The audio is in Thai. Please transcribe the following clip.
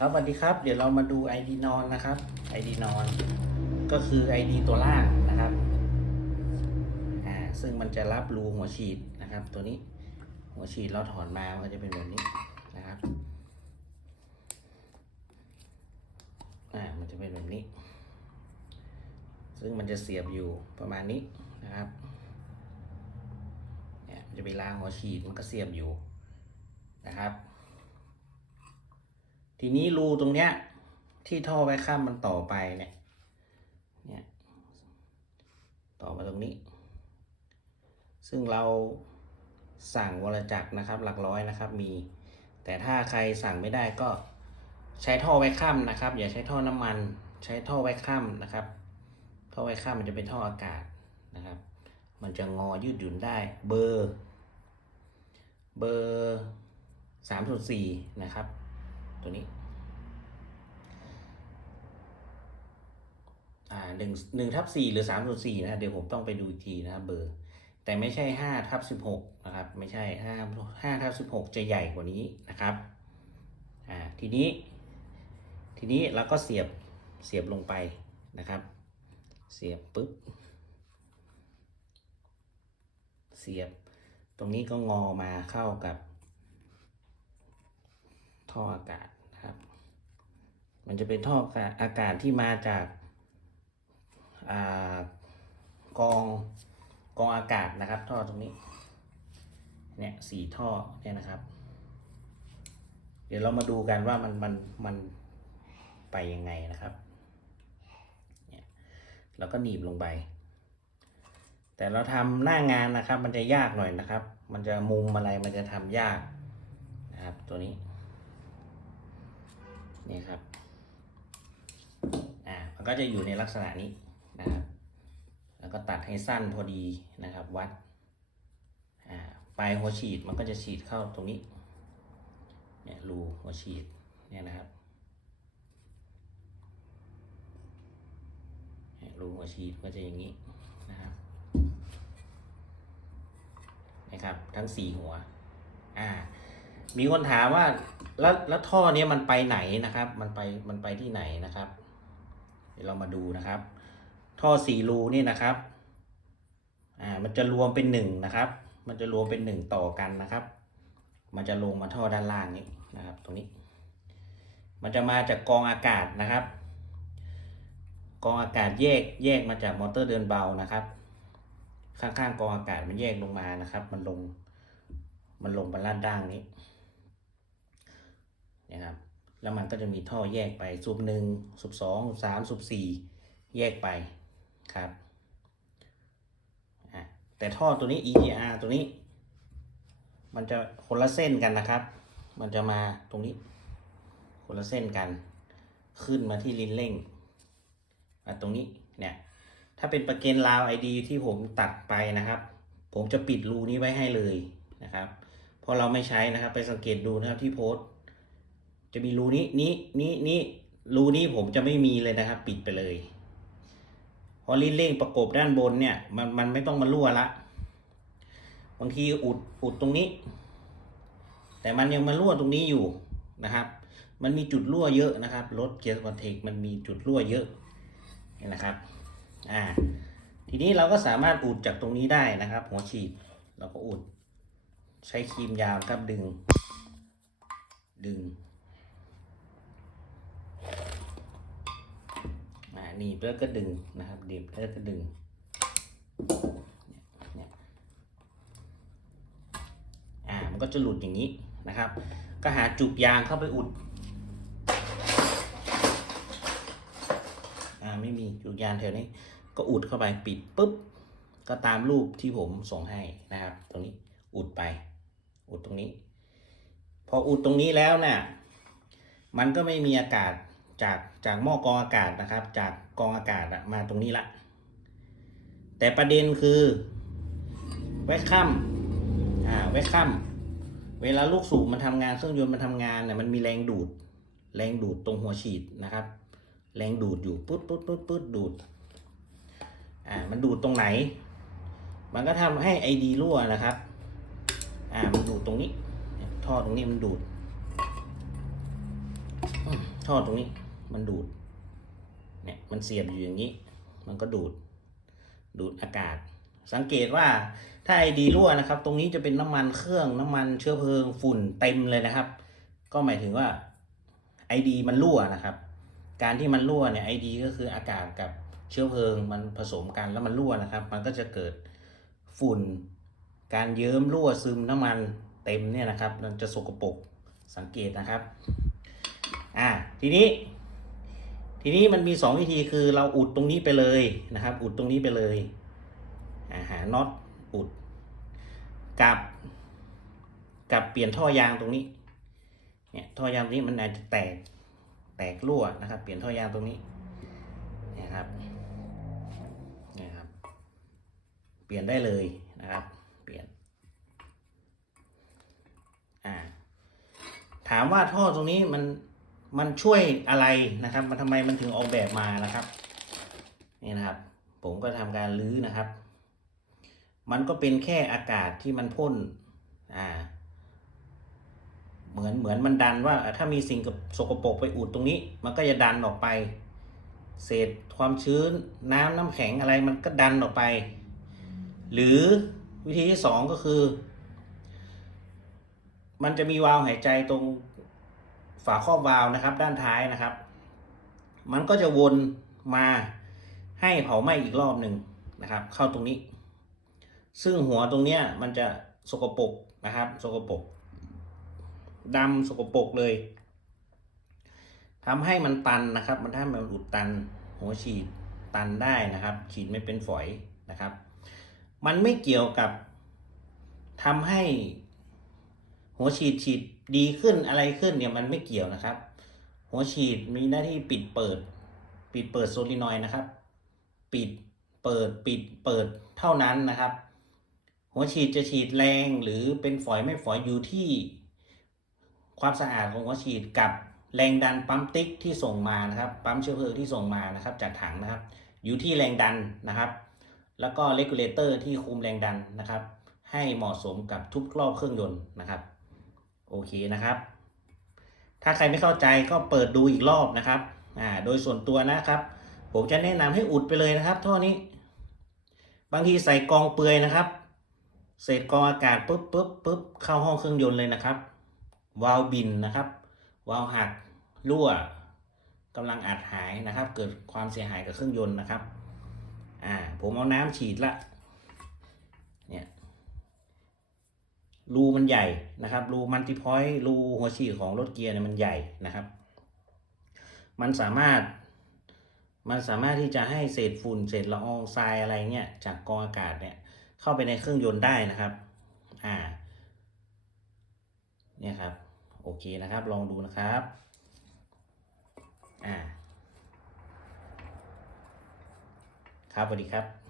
ครับสวัสดีครับ เดี๋ยวเรามาดู ID นอนนะครับ ID นอน ก็คือ ID ตัวล่างนะครับอ่าซึ่งมันจะรับรูหัวฉีดนะครับ ตัวนี้หัวฉีดเราถอนมามันก็จะเป็นแบบนี้นะครับอ่ามันจะเป็นแบบนี้ ซึ่งมันจะเสียบอยู่ประมาณนี้นะครับเนี่ยจะไปล้างหัวฉีดมันก็เสียบอยู่นะครับ ทีนี้รูตรงเนี้ย ที่ท่อไว้ข้ามมันต่อไปเนี่ยเนี่ยต่อมาตรงนี้ ซึ่งเราสั่งวรจักรนะครับ หลักร้อยนะครับมี แต่ถ้าใครสั่งไม่ได้ก็ใช้ท่อไว้ข้ามนะครับ อย่าใช้ท่อน้ำมัน ใช้ท่อไว้ข้ามนะครับ ท่อไว้ข้ามมันจะเป็นท่ออากาศนะครับ มันจะงอยืดหยุ่นได้เบอร์ เบอร์สามส่วนสี่นะครับ ตัวนี้หนึ่งหนึ่งทับสี่หรือสามส่วนสี่นะเดี๋ยวผมต้องไปดูอีกทีนะครับเบอร์ แต่ไม่ใช่ห้าทับสิบหกนะครับ ไม่ใช่ห้าห้าทับสิบหกจะใหญ่กว่านี้นะครับอ่าทีนี้ ทีนี้เราก็เสียบเสียบลงไปนะครับ เสียบปึ๊บเสียบ ตรงนี้ก็งอมาเข้ากับ ท่ออากาศนะครับ มันจะเป็นท่ออากาศที่มาจากอากองกองอากาศนะครับ ท่อตรงนี้ เนี่ยสี่ท่อเนี่ยนะครับ เดี๋ยวเรามาดูกันว่ามันมันมันไปยังไงนะครับเนี่ยเราก็หนีบลงไป แต่เราทำหน้างานนะครับ มันจะยากหน่อยนะครับ มันจะมุมอะไรมันจะทำยากนะครับ ตัวนี้ นี่ครับ อ่า มันก็จะอยู่ในลักษณะนี้นะครับ แล้วก็ตัดให้สั้นพอดีนะครับ วัด อ่า ปลายหัวฉีดมันก็จะฉีดเข้าตรงนี้ เนี่ยรูหัวฉีด เนี่ยนะครับเนี่ยรูหัวฉีดก็จะอย่างนี้นะครับ นะครับ ทั้งสี่หัว อ่า มีคนถามว่า แล้วแล้วท่อเนี้ยมันไปไหนนะครับ มันไปมันไปที่ไหนนะครับ เดี๋ยวเรามาดูนะครับ ท่อสี่รูนี่นะครับ อ่า มันจะรวมเป็นหนึ่งนะครับ มันจะรวมเป็นหนึ่งต่อกันนะครับ มันจะลงมาท่อด้านล่างนี้นะครับ ตรงนี้ มันจะมาจากกองอากาศนะครับ กองอากาศแยกแยกมาจากมอเตอร์เดินเบานะครับ ข้างๆกองอากาศมันแยกลงมานะครับ มันลง มันลงมาด้านล่างนี้ นะครับ แล้วมันก็จะมีท่อแยกไปสูบหนึ่งสูบสองสูบสามสูบสี่แยกไปครับแต่ท่อตัวนี้ EGR ตัวนี้ มันจะคนละเส้นกันนะครับ มันจะมาตรงนี้ คนละเส้นกัน ขึ้นมาที่ลิ้นเร่งตรงนี้เนี่ยถ้าเป็นประเก็นราวไอดีที่ผมตัดไปนะครับ ผมจะปิดรูนี้ไว้ให้เลยนะครับ เพราะเราไม่ใช้นะครับ ไปสังเกตดูนะครับที่โพสต์ จะมีรูนี้นี้นี้นี้รูนี้ผมจะไม่มีเลยนะครับ ปิดไปเลยพราะลิ้นเร่งประกบด้านบนเนี่ย มันมันไม่ต้องมารั่วละบางทีอุดอุดตรงนี้ แต่มันยังมารั่วตรงนี้อยู่นะครับ มันมีจุดรั่วเยอะนะครับรถเกียร์คอนเทคมันมีจุดรั่วเยอะนี่นะครับอ่าทีนี้เราก็สามารถอุดจากตรงนี้ได้นะครับ หัวฉีดเราก็อุด ใช้ครีมยาวครับดึง ดึง หนีบแล้วก็ดึงนะครับหนีบแล้วก็ดึงอ่ามันก็จะหลุดอย่างนี้นะครับ ก็หาจุกยางเข้าไปอุดอ่าไม่มีจุกยางแถวนี้ ก็อุดเข้าไปปิดปุ๊บก็ตามรูปที่ผมส่งให้นะครับ ตรงนี้อุดไป อุดตรงนี้ พออุดตรงนี้แล้วเนี่ยมันก็ไม่มีอากาศจากจากหม้อกรองอากาศนะครับ จาก กองอากาศอะมาตรงนี้ละ แต่ประเด็นคือไว้ค่ำอ่าไว้ค่ำเวลาลูกสูบมันทำงานเครื่องยนต์มันทำงานเนี่ยมันมีแรงดูด แรงดูดตรงหัวฉีดนะครับ แรงดูดอยู่ปุ๊ดปุ๊ดปุ๊ดปุ๊ดดูดอ่ามันดูดตรงไหน มันก็ทำให้ไอดีรั่วนะครับอ่ามันดูดตรงนี้ท่อตรงนี้มันดูดท่อตรงนี้มันดูด เนี่ยมันเสียบอยู่อย่างนี้ มันก็ดูดดูดอากาศ สังเกตว่าถ้าไอดีรั่วนะครับ ตรงนี้จะเป็นน้ำมันเครื่องน้ำมันเชื้อเพลิงฝุ่นเต็มเลยนะครับ ก็หมายถึงว่าไอดีมันรั่วนะครับ การที่มันรั่วเนี่ยไอดีก็คืออากาศกับเชื้อเพลิงมันผสมกันแล้วมันรั่วนะครับ มันก็จะเกิดฝุ่น การเยิ้มรั่วซึมน้ำมันเต็มเนี่ยนะครับ มันจะสกปรกสังเกตนะครับ อ่าทีนี้ ทีนี้มันมีสองวิธีคือเราอุดตรงนี้ไปเลยนะครับ อุดตรงนี้ไปเลยอาหาน็อตอุด กับกับเปลี่ยนท่อยางตรงนี้เนี่ยท่อยางนี้มันอาจจะแตกแตกรั่วนะครับ เปลี่ยนท่อยางตรงนี้นี่ยครับนี่ยครับ เปลี่ยนได้เลยนะครับ เปลี่ยนอ่าถามว่าท่อตรงนี้มัน มันช่วยอะไรนะครับ มันทำไมมันถึงออกแบบมานะครับนี่นะครับ ผมก็ทำการรื้อนะครับ มันก็เป็นแค่อากาศที่มันพ่นอ่า เหมือนเหมือนมันดันว่า ถ้ามีสิ่งกับสกปรกไปอุดตรงนี้ มันก็จะดันออกไป เศษความชื้นน้ำน้ำแข็งอะไรมันก็ดันออกไป หรือวิธีที่สองก็คือ มันจะมีวาล์วหายใจตรง ฝาครอบวาล์วนะครับ ด้านท้ายนะครับ มันก็จะวนมาให้เผาไหม้อีกรอบหนึ่งนะครับ เข้าตรงนี้ ซึ่งหัวตรงเนี้ยมันจะสกปรกนะครับ สกปรกดำสกปรกเลยทำให้มันตันนะครับ มันทำให้มันอุดตันหัวฉีดตันได้นะครับ ฉีดไม่เป็นฝอยนะครับ มันไม่เกี่ยวกับทำให้หัวฉีดฉีด ดีขึ้นอะไรขึ้นเนี่ยมันไม่เกี่ยวนะครับ หัวฉีดมีหน้าที่ปิดเปิด ปิดเปิดโซลินอยด์นะครับ ปิดเปิดปิดเปิดเท่านั้นนะครับ หัวฉีดจะฉีดแรงหรือเป็นฝอยไม่ฝอยอยู่ที่ ความสะอาดของหัวฉีดกับแรงดันปั๊มติ๊กที่ส่งมานะครับ ปั๊มเชื้อเพลิงที่ส่งมานะครับ จากถังนะครับ อยู่ที่แรงดันนะครับ แล้วก็เลกูลเลเตอร์ที่คุมแรงดันนะครับ ให้เหมาะสมกับทุกรอบเครื่องยนต์นะครับ โอเคนะครับ ถ้าใครไม่เข้าใจก็เปิดดูอีกรอบนะครับอ่าโดยส่วนตัวนะครับ ผมจะแนะนำให้อุดไปเลยนะครับ ท่อนี้ บางทีใส่กองเปลือยนะครับ เศษกองอากาศปุ๊บปุ๊บปุ๊บเข้าห้องเครื่องยนต์เลยนะครับ วาล์วบินนะครับ วาล์วหักรั่วกำลังอาจหายนะครับ เกิดความเสียหายกับเครื่องยนต์นะครับอ่าผมเอาน้ำฉีดละ เนี่ย รูมันใหญ่นะครับ รูมัลติพอยต์รูหัวฉีดของรถเกียร์เนี่ยมันใหญ่นะครับ มันสามารถ มันสามารถที่จะให้เศษฝุ่นเศษละอองทรายอะไรเนี่ยจากกองอากาศเนี่ยเข้าไปในเครื่องยนต์ได้นะครับ อ่า เนี่ยครับ โอเคนะครับ ลองดูนะครับ อ่า ครับสวัสดีครับ